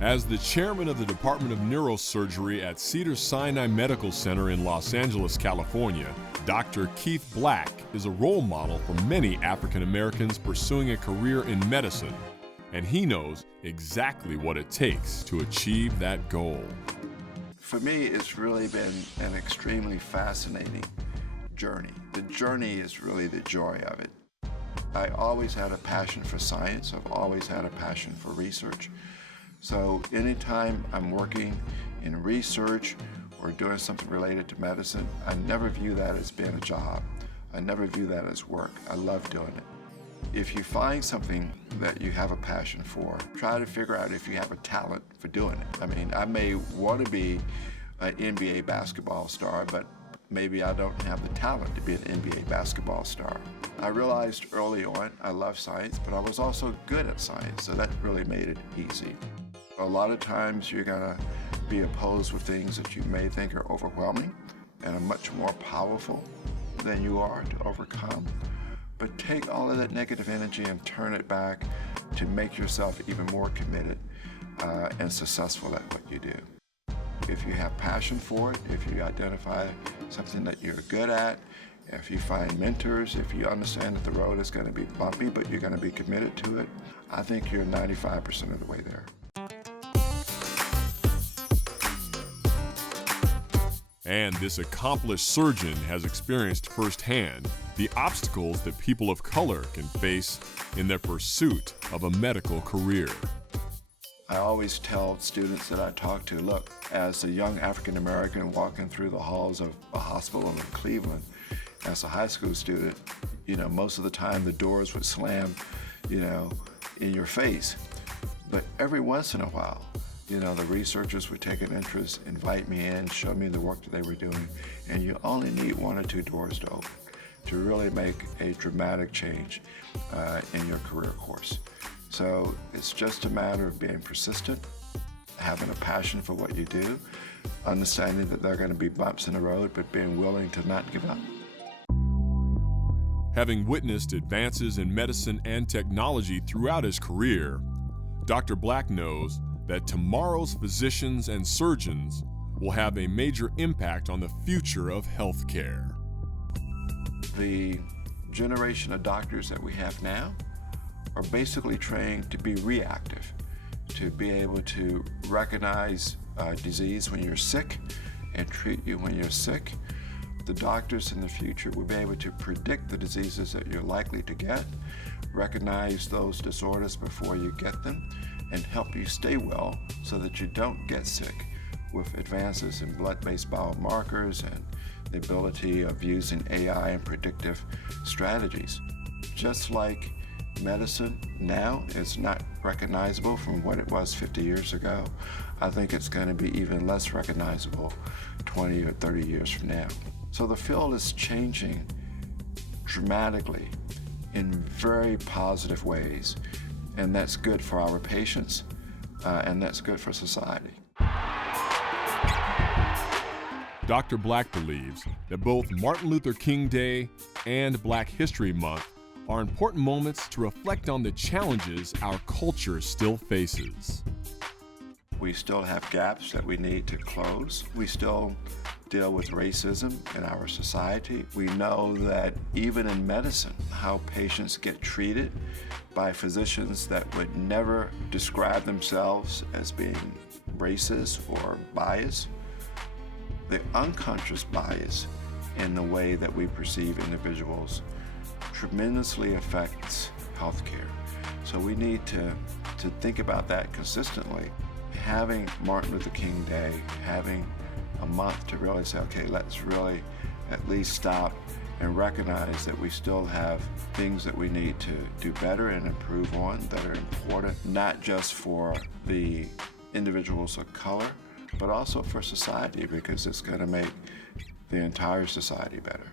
As the chairman of the Department of Neurosurgery at Cedars-Sinai Medical Center in Los Angeles, California, Dr. Keith Black is a role model for many African Americans pursuing a career in medicine, and he knows exactly what it takes to achieve that goal. For me, it's really been an extremely fascinating journey. The journey is really the joy of it. I always had a passion for science. I've always had a passion for research. So anytime I'm working in research or doing something related to medicine, I never view that as being a job. I never view that as work. I love doing it. If you find something that you have a passion for, try to figure out if you have a talent for doing it. I mean, I may want to be an NBA basketball star, but maybe I don't have the talent to be an NBA basketball star. I realized early on I love science, but I was also good at science, so that really made it easy. A lot of times you're going to be opposed with things that you may think are overwhelming and are much more powerful than you are to overcome. But take all of that negative energy and turn it back to make yourself even more committed and successful at what you do. If you have passion for it, if you identify something that you're good at, if you find mentors, if you understand that the road is going to be bumpy, but you're going to be committed to it, I think you're 95% of the way there. And this accomplished surgeon has experienced firsthand the obstacles that people of color can face in their pursuit of a medical career. I always tell students that I talk to, look, as a young African American walking through the halls of a hospital in Cleveland, as a high school student, most of the time the doors would slam, in your face. But every once in a while, the researchers would take an interest, invite me in, show me the work that they were doing, and you only need one or two doors to open to really make a dramatic change in your career course. So it's just a matter of being persistent, having a passion for what you do, understanding that there are going to be bumps in the road, but being willing to not give up. Having witnessed advances in medicine and technology throughout his career, Dr. Black knows that tomorrow's physicians and surgeons will have a major impact on the future of healthcare. The generation of doctors that we have now are basically trained to be reactive, to be able to recognize disease when you're sick and treat you when you're sick. The doctors in the future will be able to predict the diseases that you're likely to get, recognize those disorders before you get them, and help you stay well so that you don't get sick with advances in blood-based biomarkers and the ability of using AI and predictive strategies. Just like medicine now is not recognizable from what it was 50 years ago, I think it's going to be even less recognizable 20 or 30 years from now. So the field is changing dramatically in very positive ways. And that's good for our patients, and that's good for society. Dr. Black believes that both Martin Luther King Day and Black History Month are important moments to reflect on the challenges our culture still faces. We still have gaps that we need to close. We still deal with racism in our society. We know that even in medicine, how patients get treated by physicians that would never describe themselves as being racist or biased. The unconscious bias in the way that we perceive individuals tremendously affects healthcare. So we need to think about that consistently. Having Martin Luther King Day, having a month to really say, okay, let's really at least stop and recognize that we still have things that we need to do better and improve on that are important, not just for the individuals of color, but also for society, because it's going to make the entire society better.